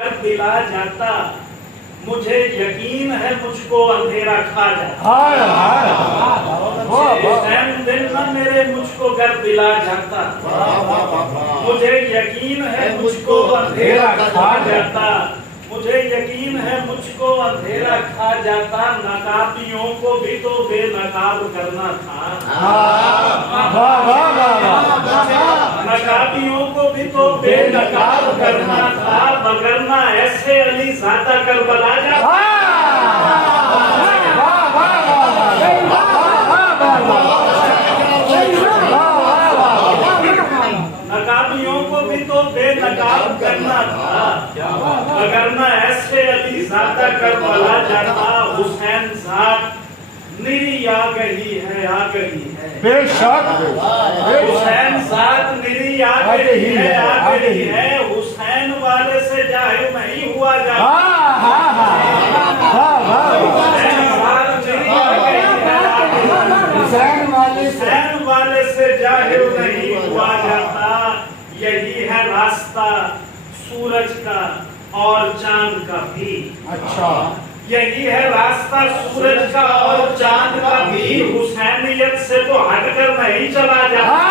دلا جاتا مجھے یقین ہے مجھ کو اندھیرا کھا جاتا دن نہ میرے مجھ کو گر دلا جاتا مجھے یقین ہے مجھ کو اندھیرا کھا جاتا مجھے یقین ہے مجھ کو اندھیرا کھا جاتا نقابیوں کو بھی تو بے نقاب کرنا تھا نقابیوں کو بھی تو بے نقاب کرنا تھا وگرنہ ایسے علی زادہ کربلا جاتا نقابیوں کو بھی تو بے نقاب کرنا تھا وگرنہ ایسے علی زادہ کربلا جاتا حسین ذات میری آ گئی ہے بے شک حسین ذات میری آ گئی ہے حسین والے سے ظاہر نہیں ہوا جاتا حسین والے سے ظاہر نہیں ہوا جاتا یہی ہے راستہ سورج کا اور چاند کا بھی اچھا یہی ہے راستہ سورج کا اور چاند کا بھی حسینیت سے تو ہٹ کر نہیں چلا جاتا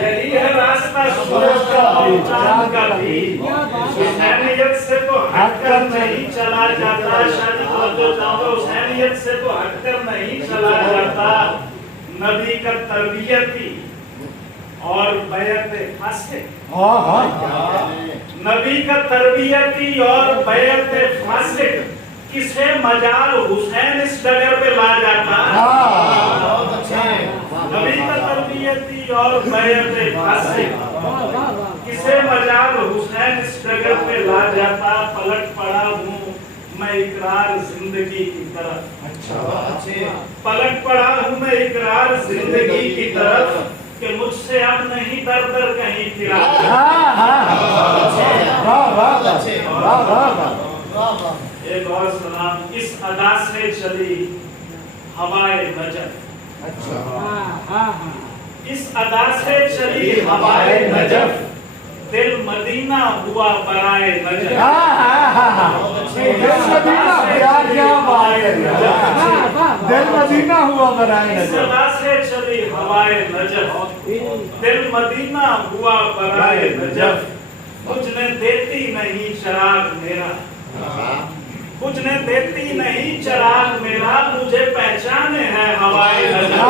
یہی ہے راستہ سورج کا اور چاند کا بھی حسینیت سے تو ہٹ کر نہیں چلا جاتا حسینیت سے تو ہٹ کر نہیں چلا جاتا نبی کا تربیتی اور بیعت فاسق نبی کا تربیتی اور بیعت فاسق کسے مجال حسین اس ڈگر پہ لا جاتا نبی کا تربیتی اور بیعت فاسق کسے مجال حسین اس ڈگر پہ لا جاتا پلٹ پڑا ہوں میں اقرار زندگی کی طرف پلٹ پڑا ہوں میں اقرار زندگی کی طرف کہ مجھ سے اب نہیں در در کہیں پھرا ایک اور سلام اس ادا سے چلی ہوائے نجف اس ادا سے چلی ہوائے نجف دل مدینہ ہوا برائے نجف دل مدینہ ہوا برائے اس ادا سے چلی ہوائے نجف دل مدینہ ہوا برائے نجف بجھنے دیتی نہیں چراغ میرا بجھنے دیتی نہیں چراغ میرا مجھے پہچانے ہے ہوائے نجف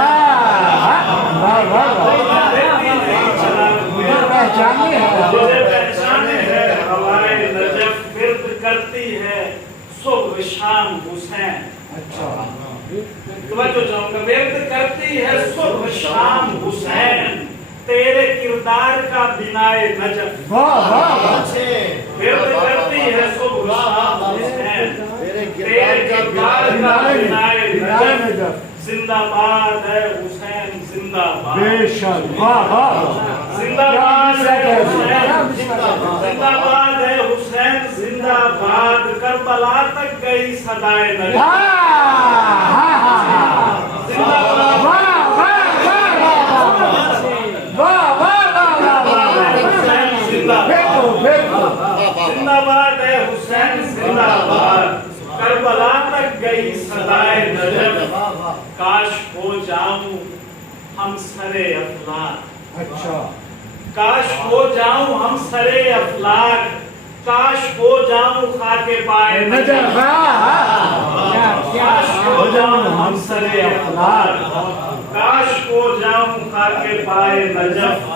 مجھے پہچانے ہے ہوائے نجف ورد کرتی ہے صبح شام حسین توجہ چاہوں گا ورد کرتی ہے صبح شام حسین تیرے کردار کا بنائے نجف ورد کرتی ہے صبح شام حسین تیرے کردار کا بنائے نجف زندہ باد ہے حسین زندہ باد بے شک زندہ باد ہے حسین زندہ باد ہے حسین زندہ باد کربلا تک گئی صدائے نجف زندہ باد ہے حسین زندہ باد کربلا تک گئی صدائے نجف کاش ہو جاؤں ہم سرے افلاک کاش ہو جاؤں ہم سرے افلاک کاش ہو جاؤں خاک پائے نجف کاش ہو جاؤں ہم سرے افلاک کاش ہو جاؤں خاک پائے نجف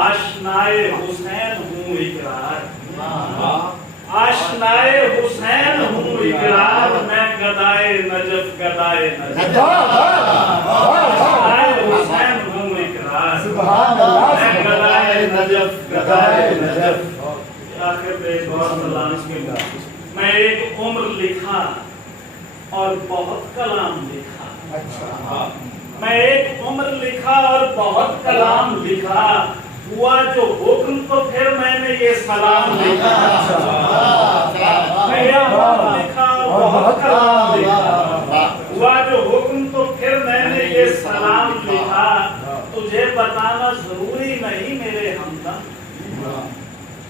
آشنائے حسین ہوں اقرار آشنائے حسین ہوں اقرار میں گدائے نجف گدائے نجف آشنائے حسین ہوں اقرار میں گدائے نجف گدائے نجف آخر پہ ایک اور سلام میں ایک عمر لکھا اور بہت کلام لکھا میں ایک عمر لکھا اور بہت کلام لکھا ہوا جو حکم تو پھر میں نے یہ سلام لکھا میں یہ حکم لکھا اور بہت کلام لکھا ہوا جو حکم تو پھر میں نے یہ سلام لکھا تجھے بتانا ضروری نہیں میرے ہمدم